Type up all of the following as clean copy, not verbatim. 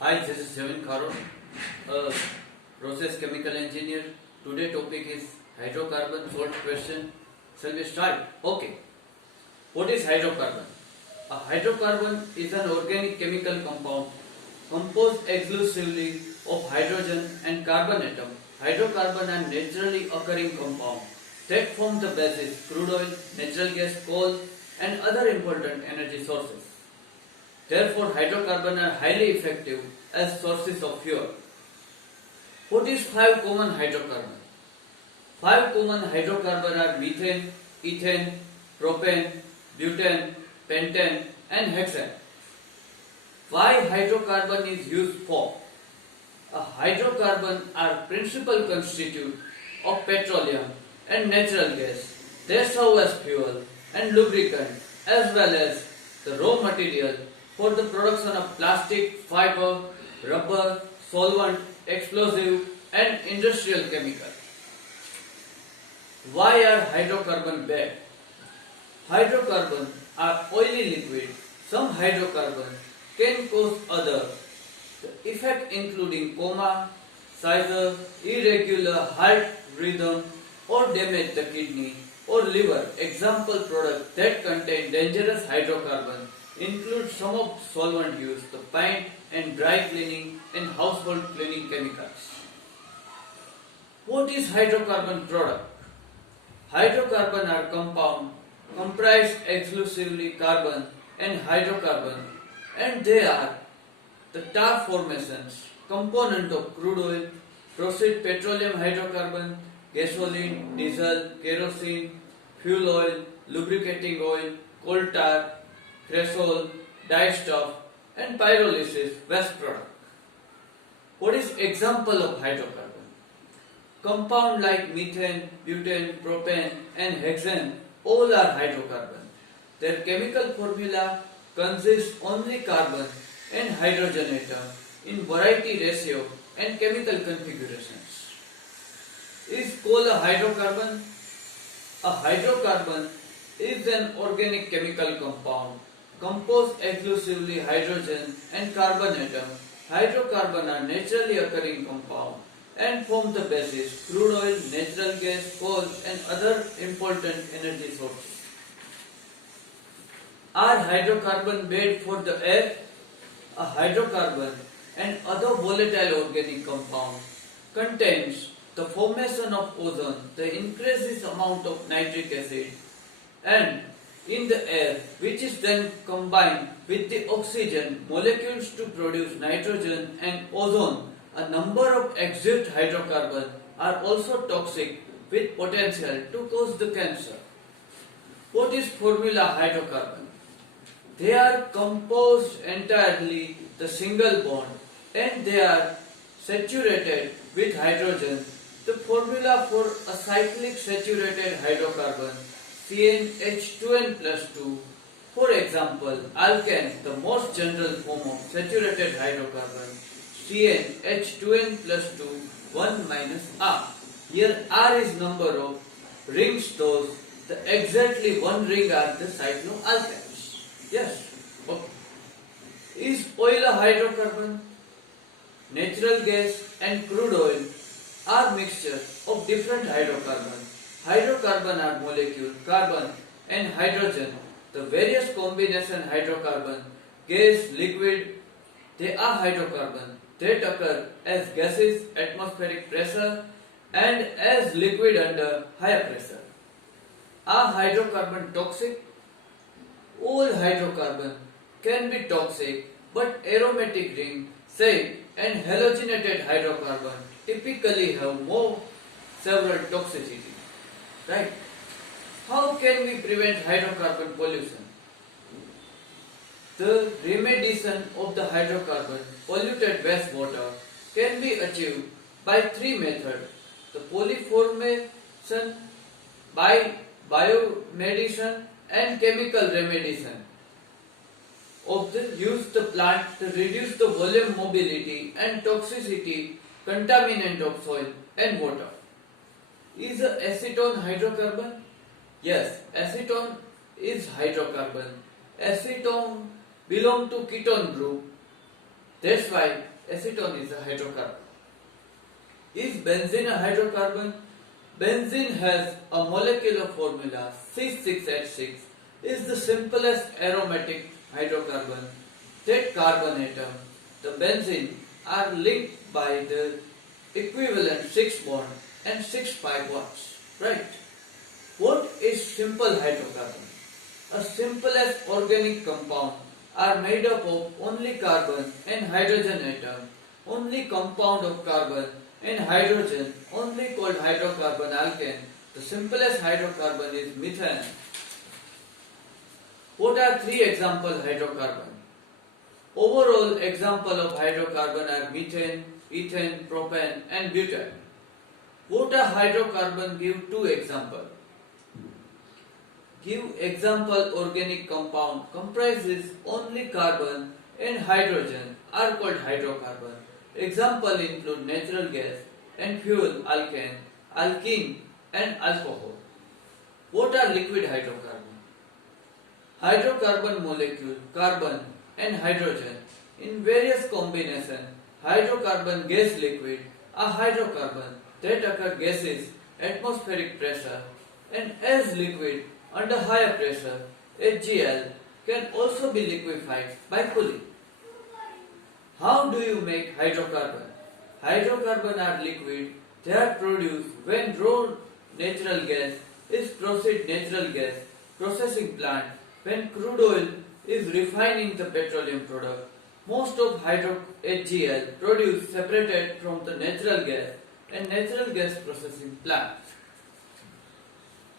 Hi, this is Javin Kharon, a process chemical engineer. Today topic is hydrocarbon short question. Shall we start? Okay. What is hydrocarbon? A hydrocarbon is an organic chemical compound composed exclusively of hydrogen and carbon atom. Hydrocarbon are naturally occurring compounds that form the basis crude oil, natural gas, coal and other important energy sources. Therefore, hydrocarbons are highly effective as sources of fuel. What is five common hydrocarbons? Five common hydrocarbons are methane, ethane, propane, butane, pentane, and hexane. Why hydrocarbon is used for? A hydrocarbon are principal constituent of petroleum and natural gas. They serve as fuel and lubricant as well as the raw material for the production of plastic, fiber, rubber, solvent, explosive and industrial chemicals. Why are hydrocarbons bad? Hydrocarbons are oily liquid. Some hydrocarbons can cause other the effect including coma, seizure, irregular heart rhythm or damage the kidney or liver. Example products that contain dangerous hydrocarbons include some of solvent used, the paint and dry cleaning and household cleaning chemicals. What is hydrocarbon product? Hydrocarbon are compound comprise exclusively carbon and hydrocarbon and they are the tar formations component of crude oil, processed petroleum hydrocarbon, gasoline, diesel, kerosene, fuel oil, lubricating oil, coal tar, cresol, dyestuff and pyrolysis waste product. What is example of hydrocarbon? Compound like methane, butane, propane and hexane all are hydrocarbon. Their chemical formula consists only carbon and hydrogen atom in variety ratio and chemical configurations. Is coal a hydrocarbon? A hydrocarbon is an organic chemical compound composed exclusively hydrogen and carbon atom. Hydrocarbons are naturally occurring compound and form the basis crude oil, natural gas, coal and other important energy sources. Are hydrocarbons bad for the air? A hydrocarbon and other volatile organic compound contains the formation of ozone, the increases amount of nitric acid and in the air which is then combined with the oxygen molecules to produce nitrogen and ozone. A number of exuded hydrocarbons are also toxic with potential to cause the cancer. What is formula hydrocarbon? They are composed entirely the single bond and they are saturated with hydrogen. The formula for a cyclic saturated hydrocarbon CnH2n plus 2, for example, alkane, the most general form of saturated hydrocarbon, CnH2n plus 2, 1 minus R. Here R is number of rings, those the exactly one ring are the cycloalkanes. Yes. Okay. Is oil a hydrocarbon? Natural gas and crude oil are mixture of different hydrocarbons. Hydrocarbon are molecule, carbon and hydrogen. The various combination hydrocarbon, gas, liquid, they are hydrocarbon that occur as gases, atmospheric pressure and as liquid under higher pressure. Are hydrocarbon toxic? All hydrocarbon can be toxic, but aromatic ring, say, and halogenated hydrocarbon typically have more several toxicity. Right? How can we prevent hydrocarbon pollution? The remediation of the hydrocarbon polluted wastewater can be achieved by three methods: the polyformation, by biomediation and chemical remediation of the use the plant to reduce the volume, mobility and toxicity contaminant of soil and water. Is acetone hydrocarbon? Yes, acetone is hydrocarbon. Acetone belong to ketone group That's why acetone is a hydrocarbon. Is benzene a hydrocarbon? Benzene has a molecular formula C6H6, is the simplest aromatic hydrocarbon that carbon atom, the benzene, are linked by the equivalent 6 bond and 6 pi bonds. Right? What is simple hydrocarbon? A simplest organic compound are made up of only carbon and hydrogen atom. Only compound of carbon and hydrogen, only called hydrocarbon alkane. The simplest hydrocarbon is methane. What are three example hydrocarbon? Overall example of hydrocarbon are methane, ethane, propane and butane. What are hydrocarbon? Give two example. Give example organic compound comprises only carbon and hydrogen are called hydrocarbon. Example include natural gas and fuel alkane, alkene and alcohol. What are liquid hydrocarbon? Hydrocarbon molecule, carbon and hydrogen in various combination. Hydrocarbon gas liquid are hydrocarbon that occur gases atmospheric pressure and as liquid under higher pressure. HCl can also be liquefied by cooling. How do you make hydrocarbon? Hydrocarbon are liquid. They are produced when raw natural gas is processed natural gas processing plant. When crude oil is refined into petroleum product. Most of HCl produced separated from the natural gas and natural gas processing plant.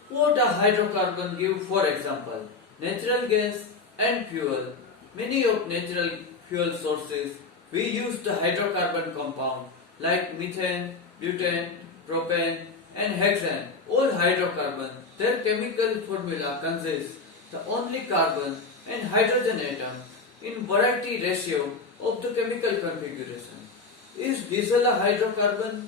What a hydrocarbon give for example? Natural gas and fuel. Many of natural fuel sources we use the hydrocarbon compound like methane, butane, propane and hexane. All hydrocarbon, their chemical formula consists the only carbon and hydrogen atom in variety ratio of the chemical configuration. Is diesel a hydrocarbon?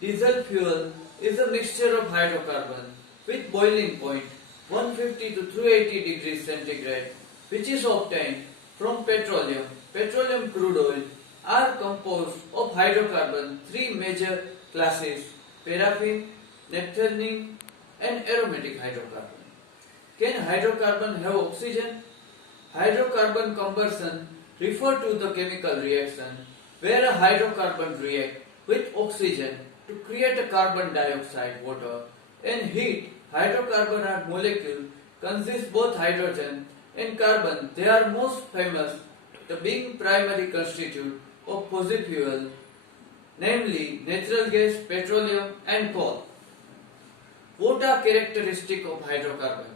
Diesel fuel is a mixture of hydrocarbon with boiling point 150 to 380 degrees centigrade, which is obtained from petroleum. Petroleum crude oil are composed of hydrocarbon, three major classes: paraffin, naphthalene and aromatic hydrocarbon. Can hydrocarbon have oxygen? Hydrocarbon combustion refer to the chemical reaction where a hydrocarbon react with oxygen to create a carbon dioxide water and heat. Hydrocarbon are molecule consist both hydrogen and carbon. They are most famous the being primary constitute of fossil fuel, namely natural gas, petroleum and coal. What are characteristics of hydrocarbon?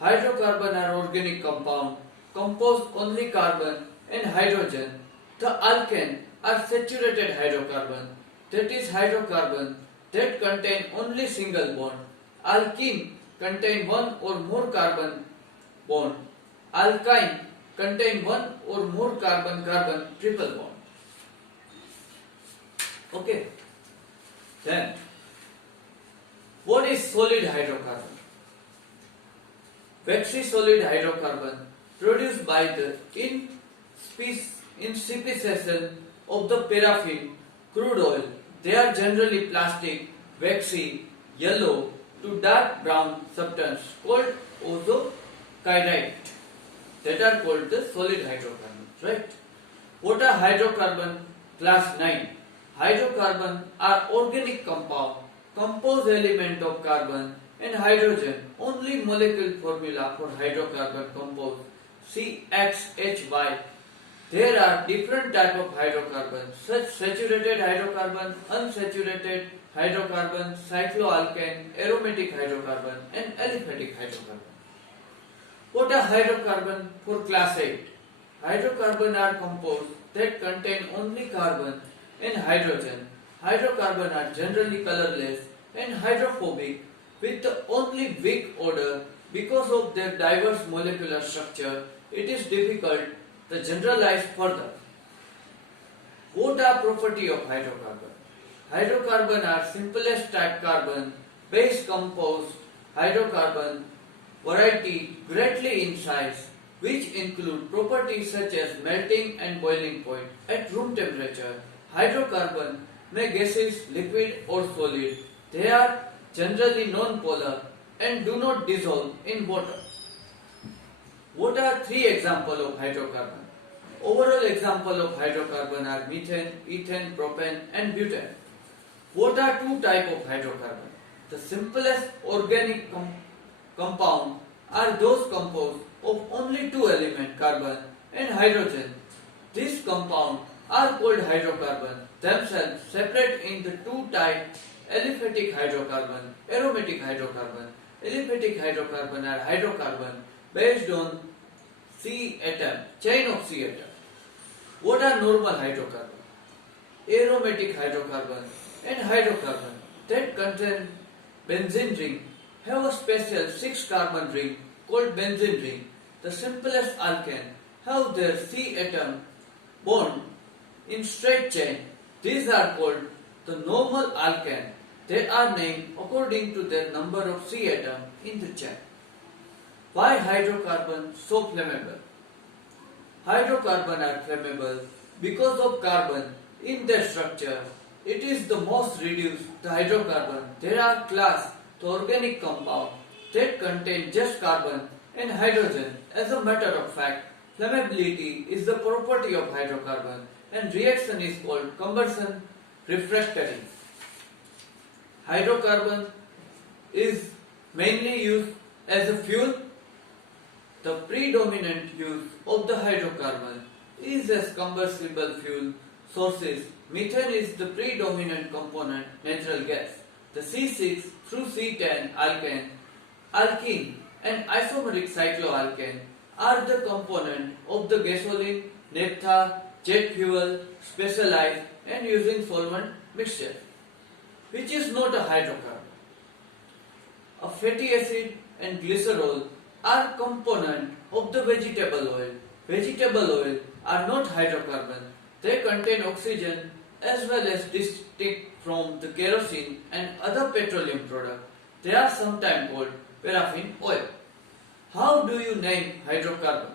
Hydrocarbon are organic compound composed only carbon and hydrogen. The alkane are saturated hydrocarbon, that is hydrocarbon that contain only single bond. Alkene contain one or more carbon bond. Alkyne contain one or more carbon-carbon triple bond. Okay. Then, what is solid hydrocarbon? Waxy solid hydrocarbon produced by the incipation of the paraffin crude oil. They are generally plastic, waxy, yellow to dark brown substance called ozokyrite that are called the solid hydrocarbons, right? What are hydrocarbon? Class 9. Hydrocarbon are organic compound, composed element of carbon and hydrogen. Only molecule formula for hydrocarbon composed CXHY. There are different type of hydrocarbons such saturated hydrocarbon, unsaturated hydrocarbon, cycloalkane, aromatic hydrocarbon and aliphatic hydrocarbon. What are hydrocarbon for class 8? Hydrocarbon are compounds that contain only carbon and hydrogen. Hydrocarbon are generally colorless and hydrophobic with only weak odor. Because of their diverse molecular structure, it is difficult to generalize further. What are property of hydrocarbon? Hydrocarbon are simplest type carbon, base composed hydrocarbon, variety greatly in size, which include properties such as melting and boiling point at room temperature. Hydrocarbon may gaseous, liquid or solid. They are generally non-polar and do not dissolve in water. What are three examples of hydrocarbon? Overall examples of hydrocarbon are methane, ethane, propane and butane. What are two types of hydrocarbon? The simplest organic compound are those composed of only two elements, carbon and hydrogen. These compounds are called hydrocarbon, themselves separate in the two types, aliphatic hydrocarbon, aromatic hydrocarbon. Aliphatic hydrocarbon are hydrocarbon based on C atom, chain of C atom. What are normal hydrocarbon? Aromatic hydrocarbon and hydrocarbon that contain benzene ring have a special 6-carbon ring called benzene ring. The simplest alkane have their C atom bond in straight chain. These are called the normal alkane. They are named according to their number of C atom in the chain. Why hydrocarbon so flammable? Hydrocarbon are flammable because of carbon in their structure. It is the most reduced the hydrocarbon. There are class the organic compound that contain just carbon and hydrogen. As a matter of fact, flammability is the property of hydrocarbon and reaction is called combustion refractory. Hydrocarbon is mainly used as a fuel. The predominant use of the hydrocarbon is as combustible fuel sources. Methane is the predominant component natural gas. The C6 through C10 alkane, alkene and isomeric cycloalkane are the component of the gasoline, naphtha, jet fuel, specialized and using solvent mixture, which is not a hydrocarbon. A fatty acid and glycerol are component of the vegetable oil. Vegetable oil are not hydrocarbon. They contain oxygen as well as distinct from the kerosene and other petroleum products. They are sometimes called paraffin oil. How do you name hydrocarbon?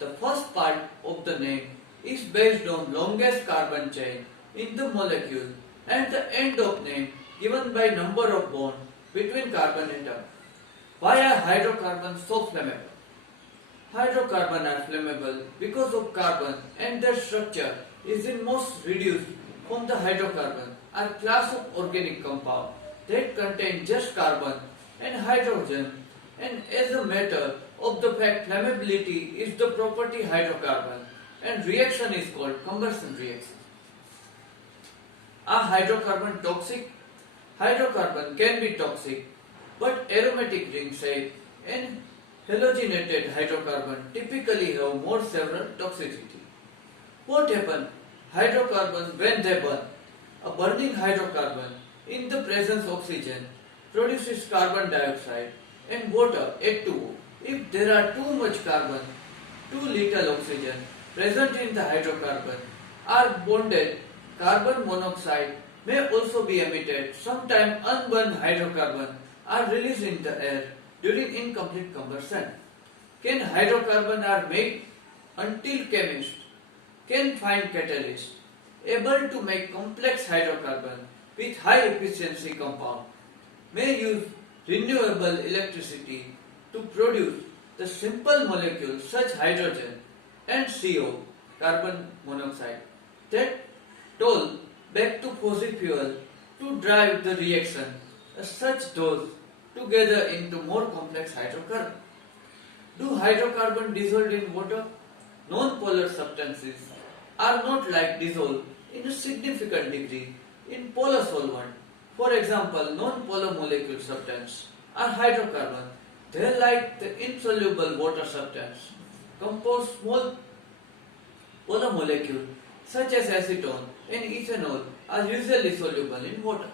The first part of the name is based on longest carbon chain in the molecule and the end of name given by number of bonds between carbon atoms. Why are hydrocarbons so flammable? Hydrocarbons are flammable because of carbon and their structure is in most reduced from the hydrocarbon are class of organic compound that contain just carbon and hydrogen, and as a matter of the fact flammability is the property hydrocarbon and reaction is called combustion reaction. Are hydrocarbon toxic? Hydrocarbon can be toxic, but aromatic ring shape and halogenated hydrocarbon typically have more severe toxicity. What happens? Hydrocarbons when they burn. A burning hydrocarbon in the presence of oxygen produces carbon dioxide and water H2O. If there are too much carbon, too little oxygen present in the hydrocarbon are bonded, carbon monoxide may also be emitted. Sometimes unburned hydrocarbon are released in the air during incomplete combustion. Can hydrocarbon are made until chemists can find catalysts able to make complex hydrocarbon with high efficiency compound may use renewable electricity to produce the simple molecules such hydrogen and CO, carbon monoxide, that toll back to fossil fuel to drive the reaction. As such those together into more complex hydrocarbon. Do hydrocarbon dissolve in water? Non-polar substances are not like dissolve in a significant degree in polar solvent. For example, non-polar molecule substance are hydrocarbon. They are like the insoluble water substance. Compose small polar molecule such as acetone and ethanol are usually soluble in water.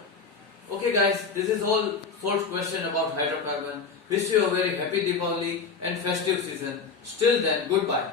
Okay guys, this is all solved question about hydrocarbon. Wish you a very happy Diwali and festive season. Till then, goodbye.